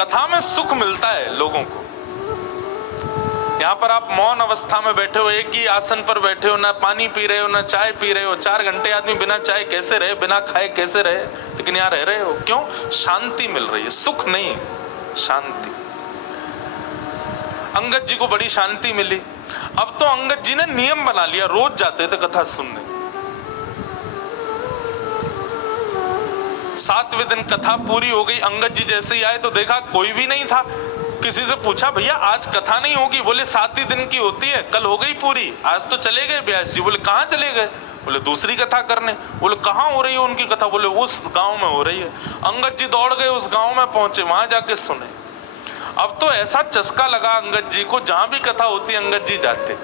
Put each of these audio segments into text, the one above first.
कथा में सुख मिलता है लोगों को। यहाँ पर आप मौन अवस्था में बैठे हो, एक ही आसन पर बैठे हो, ना पानी पी रहे हो ना चाय पी रहे हो। 4 घंटे आदमी बिना चाय कैसे रहे, बिना खाए कैसे रहे, लेकिन यहाँ रह रहे हो। क्यों? शांति मिल रही है, सुख नहीं, शांति। अंगद जी को बड़ी शांति मिली। अब तो अंगद जी ने नियम बना लिया, रोज जाते थे कथा सुनने। 7वें दिन कथा पूरी हो गई। अंगद जी जैसे ही आए तो देखा कोई भी नहीं था। किसी से पूछा, भैया आज कथा नहीं होगी? बोले 7 ही दिन की होती है, कल हो गई पूरी, आज तो चले गए व्यास जी। बोले कहाँ चले गए? बोले दूसरी कथा करने। बोले कहाँ हो रही है उनकी कथा? बोले उस गांव में हो रही है। अंगद जी दौड़ गए, उस गांव में पहुंचे, वहां जाके सुने। अब तो ऐसा चस्का लगा अंगद जी को, जहां भी कथा होती अंगद जी जाते।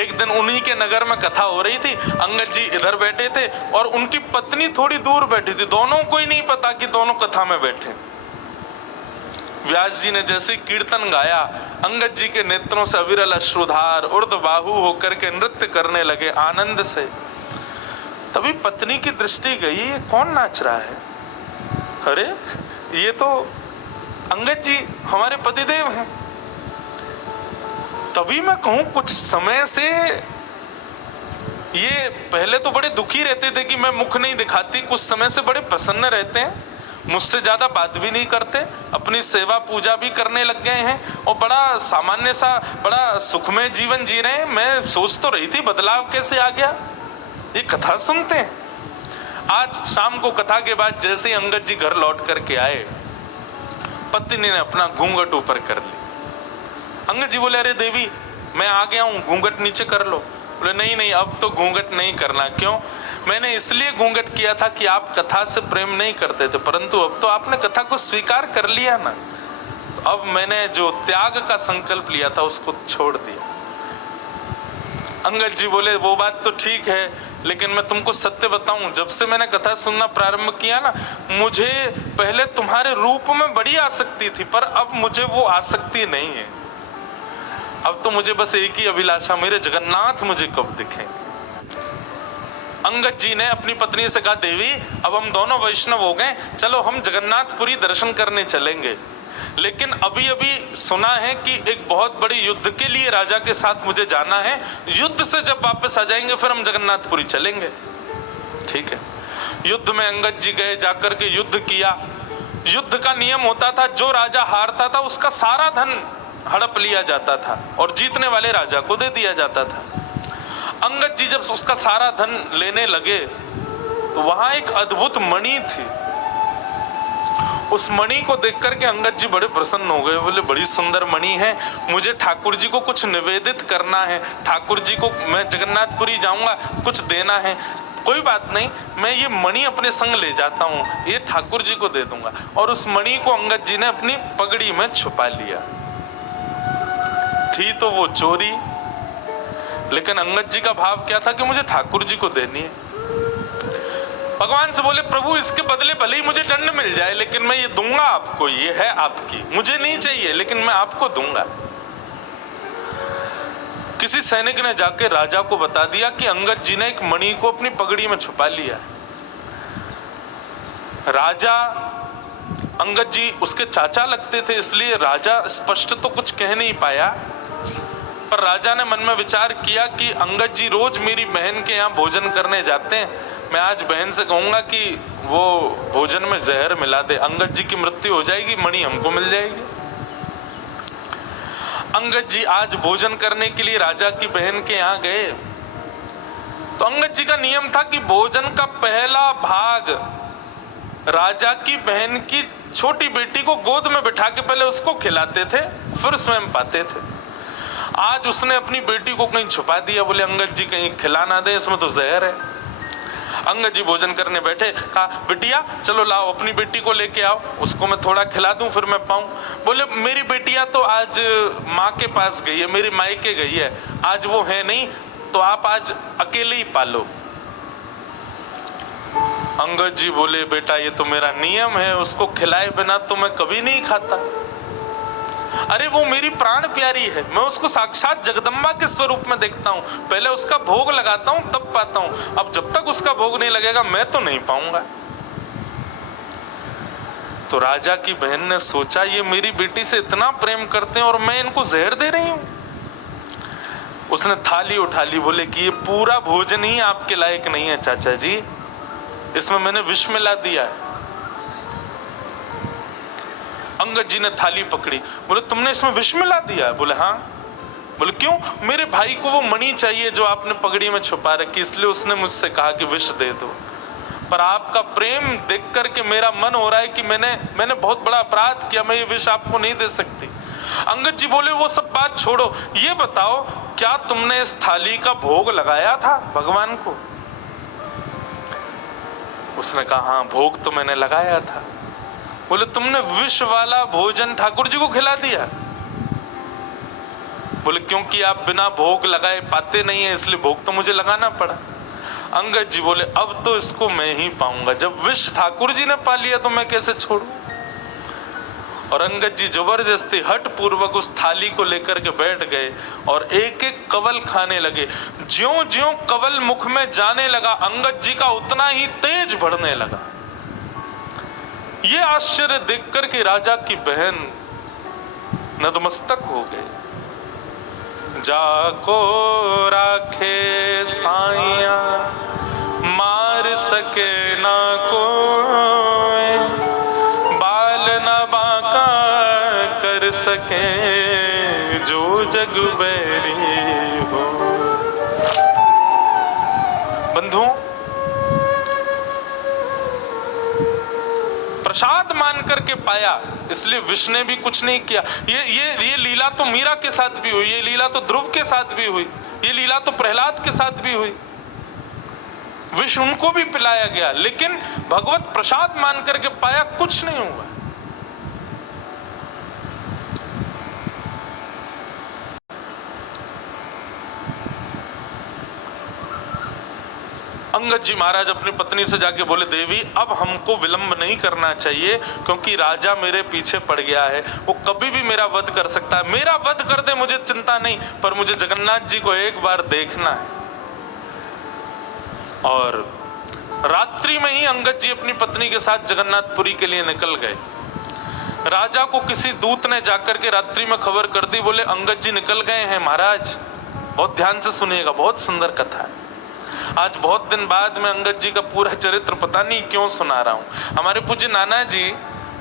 एक दिन उन्हीं के नगर में कथा हो रही थी, अंगद जी इधर बैठे थे और उनकी पत्नी थोड़ी दूर बैठी थी। दोनों को ही नहीं पता कि दोनों कथा में बैठे। व्यास जी ने जैसे कीर्तन गाया, अंगद जी के नेत्रों से अविरल अश्रुधार ऊर्ध्वबाहु होकर के नृत्य करने लगे आनंद से। तभी पत्नी की दृष्टि गई, ये कौन नाच रहा है? अरे ये तो अंगद जी हमारे पतिदेव हैं। तभी मैं कहूं, कुछ समय से ये पहले तो बड़े दुखी रहते थे कि मैं मुख नहीं दिखाती, कुछ समय से बड़े प्रसन्न रहते हैं, मुझसे ज्यादा बात भी नहीं करते, अपनी सेवा पूजा भी करने लग गए हैं और बड़ा सामान्य सा बड़ा सुखमय जीवन जी रहे हैं। मैं सोच तो रही थी बदलाव कैसे आ गया, ये कथा सुनते हैं। आज शाम को कथा के बाद जैसे ही अंगद जी घर लौट करके आए, पत्नी ने अपना घूंघट ऊपर कर ली। अंगद जी बोले, अरे देवी मैं आ गया हूं, घूंघट नीचे कर लो। बोले नहीं नहीं, अब तो घूंघट नहीं करना। क्यों? मैंने इसलिए घूंघट किया था कि आप कथा से प्रेम नहीं करते थे, परंतु अब तो आपने कथा को स्वीकार कर लिया ना, अब मैंने जो त्याग का संकल्प लिया था उसको छोड़ दिया। अंगद जी बोले, वो बात तो ठीक है, लेकिन मैं तुमको सत्य बताऊं, जब से मैंने कथा सुनना प्रारंभ किया ना, मुझे पहले तुम्हारे रूप में बड़ी आसक्ति थी, पर अब मुझे वो आसक्ति नहीं है। अब तो मुझे बस एक ही अभिलाषा, मेरे जगन्नाथ मुझे कब दिखेंगे। अंगद जी ने अपनी पत्नी से कहा, देवी अब हम दोनों वैष्णव हो गए, चलो हम जगन्नाथपुरी दर्शन करने चलेंगे। लेकिन अभी अभी सुना है कि एक बहुत बड़ी युद्ध के लिए राजा के साथ मुझे जाना है, युद्ध से जब वापस आ जाएंगे फिर हम जगन्नाथपुरी चलेंगे। ठीक है। युद्ध में अंगद जी गए, जाकर के युद्ध किया। युद्ध का नियम होता था, जो राजा हारता था उसका सारा धन हड़प लिया जाता था और जीतने वाले राजा को दे दिया जाता था। अंगद जी जब उसका सारा धन लेने लगे तो वहां एक अद्भुत मणि थी। उस मणि को देख करके अंगद जी बड़े प्रसन्न हो गए। बोले, बड़ी सुंदर मणि है, मुझे ठाकुर जी को कुछ निवेदित करना है, ठाकुर जी को मैं जगन्नाथपुरी जाऊंगा, कुछ देना है। कोई बात नहीं, मैं ये मणि अपने संग ले जाता हूँ, ये ठाकुर जी को दे दूंगा। और उस मणि को अंगद जी ने अपनी पगड़ी में छुपा लिया। थी तो वो चोरी, लेकिन अंगद जी का भाव क्या था कि मुझे ठाकुर जी को देनी है। भगवान से बोले, प्रभु इसके बदले भले ही मुझे दंड मिल जाए, लेकिन मैं ये दूंगा आपको, ये है आपकी, मुझे नहीं चाहिए लेकिन मैं आपको दूंगा। किसी सैनिक ने जाके राजा को बता दिया कि अंगद जी ने एक मणि को अपनी पगड़ी में छुपा लिया। राजा, अंगद जी उसके चाचा लगते थे, इसलिए राजा स्पष्ट तो कुछ कह नहीं पाया, पर राजा ने मन में विचार किया कि अंगद जी रोज मेरी बहन के यहाँ भोजन करने जाते हैं, मैं आज बहन से कहूंगा कि वो भोजन में जहर मिला दे, अंगद जी की मृत्यु हो जाएगी, मणि हमको मिल जाएगी। अंगद जी आज भोजन करने के लिए राजा की बहन के यहाँ गए तो अंगद जी का नियम था कि भोजन का पहला भाग राजा की बहन की छोटी बेटी को गोद में बिठा के पहले उसको खिलाते थे, फिर स्वयं पाते थे। आज उसने अपनी बेटी को कहीं छुपा दिया, बोले अंगद जी कहीं खिला ना दे, इसमें तो जहर है। अंगद जी भोजन करने बैठे, कहा बिटिया चलो लाओ अपनी बेटी को लेके आओ, उसको मैं थोड़ा खिला दूं फिर मैं पाऊं। बोले मेरी बेटिया तो आज माँ के पास गई है, मेरी मायके गई है, आज वो है नहीं, तो आप आज अकेले ही पालो। अंगद जी बोले, बेटा ये तो मेरा नियम है, उसको खिलाए बिना तो मैं कभी नहीं खाता। अरे वो मेरी प्राण प्यारी है, मैं उसको साक्षात जगदम्बा के स्वरूप में देखता हूँ, पहले उसका भोग लगाता हूँ तब पाता हूँ, अब जब तक उसका भोग नहीं लगेगा मैं तो नहीं पाऊंगा। तो राजा की बहन ने सोचा ये मेरी बेटी से इतना प्रेम करते हैं और मैं इनको जहर दे रही हूं। उसने थाली उठा ली, बोले कि ये पूरा भोजन ही आपके लायक नहीं है चाचा जी, इसमें मैंने विष मिला दिया है। अंगद जी ने थाली पकड़ी, बोले तुमने इसमें विष मिला दिया है? बोले हाँ। बोले क्यों? मेरे भाई को वो मणि चाहिए जो आपने पगड़ी में छुपा रखी, इसलिए उसने मुझसे कहा कि विष दे दो। पर आपका प्रेम देख करके मेरा मन हो रहा है कि मैंने बहुत बड़ा अपराध किया, मैं ये विष आपको नहीं दे सकती। अंगद जी बोले वो सब बात छोड़ो, ये बताओ क्या तुमने इस थाली का भोग लगाया था भगवान को? उसने कहा हाँ, भोग तो मैंने लगाया था। बोले तुमने विष वाला भोजन ठाकुर जी को खिला दिया? बोले क्योंकि आप बिना भोग लगाए पाते नहीं है, इसलिए भोग तो मुझे लगाना पड़ा। अंगद जी बोले अब तो इसको मैं ही पाऊंगा, जब विष ठाकुर जी ने पा लिया तो मैं कैसे छोड़ूं? और अंगद जी जबरदस्ती हठ पूर्वक उस थाली को लेकर के बैठ गए और एक एक कवल खाने लगे। ज्यों ज्यों कवल मुख में जाने लगा अंगद जी का उतना ही तेज बढ़ने लगा। ये आश्चर्य देखकर के राजा की बहन नतमस्तक हो गए। जाको राखे साइया मार सके ना कोई, बाल न बांका कर सके जो जग बैरी हो। बंधुओं, प्रसाद मान करके पाया, इसलिए विष्णु ने भी कुछ नहीं किया। ये लीला तो मीरा के साथ भी हुई, ये लीला तो ध्रुव के साथ भी हुई, ये लीला तो प्रहलाद के साथ भी हुई। विष उनको भी पिलाया गया, लेकिन भगवत प्रसाद मान करके पाया, कुछ नहीं हुआ। अंगद जी महाराज अपनी पत्नी से जाके बोले देवी अब हमको विलंब नहीं करना चाहिए, क्योंकि राजा मेरे पीछे पड़ गया है, वो कभी भी मेरा वध कर सकता है। मेरा वध कर दे मुझे चिंता नहीं, पर मुझे जगन्नाथ जी को एक बार देखना है। और रात्रि में ही अंगद जी अपनी पत्नी के साथ जगन्नाथपुरी के लिए निकल गए। राजा को किसी दूत ने जाकर के रात्रि में खबर कर दी, बोले अंगद जी निकल गए हैं महाराज। बहुत ध्यान से सुनिएगा, बहुत सुंदर कथा है। आज बहुत दिन बाद में अंगद जी का पूरा चरित्र पता नहीं क्यों सुना रहा हूं। हमारे पूज्य नाना जी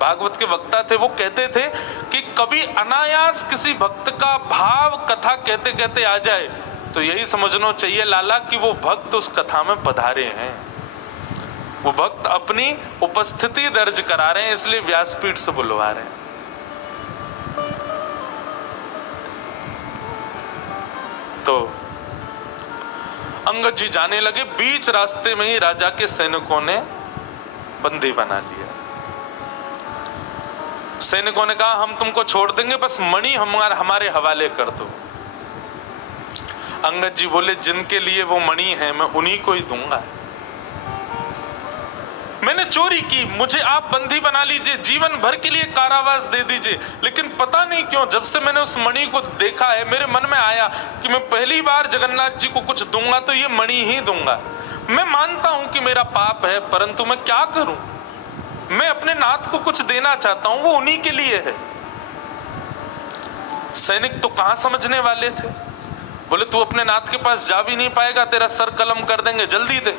भागवत के वक्ता थे, वो कहते थे कि कभी अनायास किसी भक्त का भाव कथा कहते कहते आ जाए तो यही समझना चाहिए लाला कि वो भक्त उस कथा में पधारे हैं, वो भक्त अपनी उपस्थिति दर्ज करा रहे हैं, इसलिए व्यासपीठ से बुलवा रहे हैं। तो अंगद जी जाने लगे, बीच रास्ते में ही राजा के सैनिकों ने बंदी बना लिया। सैनिकों ने कहा हम तुमको छोड़ देंगे, बस मणि हमारे हवाले कर दो। अंगद जी बोले जिनके लिए वो मणि है मैं उन्हीं को ही दूंगा। मैंने चोरी की, मुझे आप बंदी बना लीजिए, जीवन भर के लिए कारावास दे दीजिए, लेकिन पता नहीं क्यों जब से मैंने उस मणि को देखा है मेरे मन में आया कि मैं पहली बार जगन्नाथ जी को कुछ दूंगा तो ये मणि ही दूंगा। मैं मानता हूं कि मेरा पाप है, परंतु मैं क्या करूं, मैं अपने नाथ को कुछ देना चाहता हूं, वो उन्हीं के लिए है। सैनिक तो कहां समझने वाले थे, बोले तू अपने नाथ के पास जा भी नहीं पाएगा, तेरा सर कलम कर देंगे, जल्दी दे।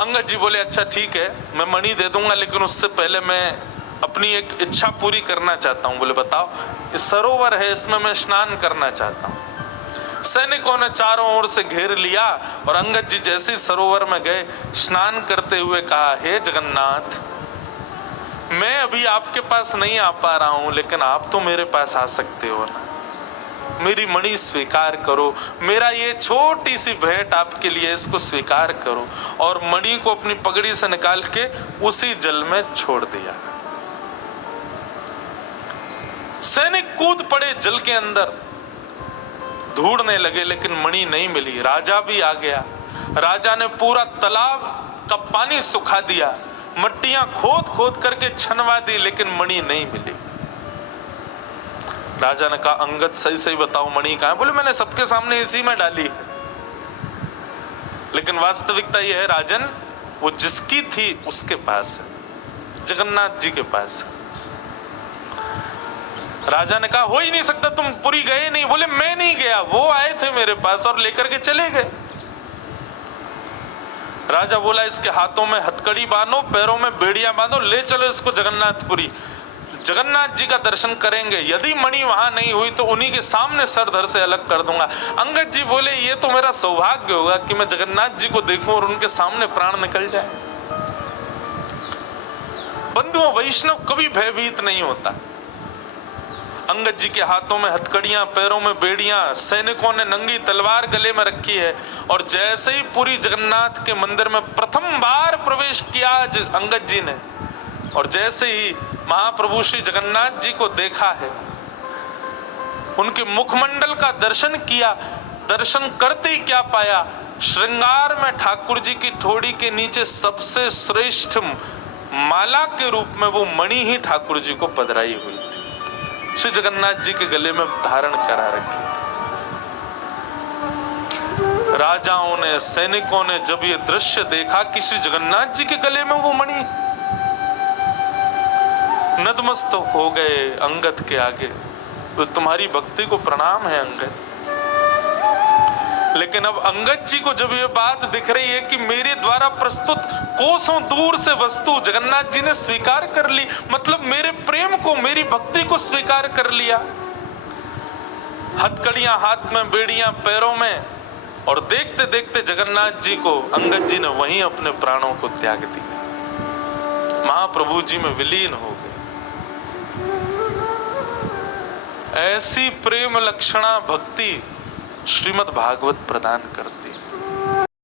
अंगद जी बोले अच्छा ठीक है मैं मणि दे दूंगा, लेकिन उससे पहले मैं अपनी एक इच्छा पूरी करना चाहता हूं। बोले बताओ। इस सरोवर है, इसमें मैं स्नान करना चाहता हूं। सैनिकों ने चारों ओर से घेर लिया और अंगद जी जैसे ही सरोवर में गए, स्नान करते हुए कहा हे जगन्नाथ, मैं अभी आपके पास नहीं आ पा रहा हूं, लेकिन आप तो मेरे पास आ सकते हो ना, मेरी मणि स्वीकार करो, मेरा ये छोटी सी भेंट आपके लिए, इसको स्वीकार करो। और मणि को अपनी पगड़ी से निकाल के उसी जल में छोड़ दिया। सैनिक कूद पड़े जल के अंदर, ढूंढने लगे लेकिन मणि नहीं मिली। राजा भी आ गया, राजा ने पूरा तालाब का पानी सुखा दिया, मट्टियां खोद खोद करके छनवा दी, लेकिन मणि नहीं मिली। राजा ने कहा अंगद सही सही बताओ मणि कहां है? बोले मैंने सबके सामने इसी में डाली, लेकिन वास्तविकता यह है राजन वो जिसकी थी उसके पास है। जगन्नाथ जी के पास। राजा ने कहा हो ही नहीं सकता, तुम पुरी गए नहीं। बोले मैं नहीं गया, वो आए थे मेरे पास और लेकर के चले गए। राजा बोला इसके हाथों में हथकड़ी बांधो, पैरों में बेड़ियां बांधो, ले चलो इसको जगन्नाथपुरी, जगन्नाथ जी का दर्शन करेंगे। यदि मणि वहां नहीं हुई तो उन्हीं के सामने सर धड़ से अलग कर दूंगा। अंगद जी बोले ये तो मेरा सौभाग्य होगा कि मैं जगन्नाथ जी को देखूं और उनके सामने प्राण निकल जाए। बंधुओं, वैष्णव कभी भयभीत नहीं होता। अंगद जी के हाथों में हथकड़ियां, पैरों में बेड़ियां, सैनिकों ने नंगी तलवार गले में रखी है। और जैसे ही पुरी जगन्नाथ के मंदिर में प्रथम बार प्रवेश किया अंगद जी ने, और जैसे ही महाप्रभु श्री जगन्नाथ जी को देखा है, उनके मुखमंडल का दर्शन किया, दर्शन करते ही क्या पाया, श्रृंगार में ठाकुर जी की ठोड़ी के नीचे सबसे श्रेष्ठ माला के रूप में वो मणि ही ठाकुर जी को पधराई हुई थी, श्री जगन्नाथ जी के गले में धारण करा रखी। राजाओं ने, सैनिकों ने जब ये दृश्य देखा कि श्री जगन्नाथ जी के गले में वो मणि, नतमस्तक हो गए अंगद के आगे। तो तुम्हारी भक्ति को प्रणाम है अंगद। लेकिन अब अंगद जी को जब ये बात दिख रही है कि मेरे द्वारा प्रस्तुत कोसों दूर से वस्तु जगन्नाथ जी ने स्वीकार कर ली, मतलब मेरे प्रेम को, मेरी भक्ति को स्वीकार कर लिया, हथकड़ियां हाथ में, बेड़ियां पैरों में, और देखते देखते जगन्नाथ जी को अंगद जी ने वहीं अपने प्राणों को त्याग दिया, महाप्रभु जी में विलीन हो गए। ऐसी प्रेम लक्षणा भक्ति श्रीमद् भागवत प्रदान करती है।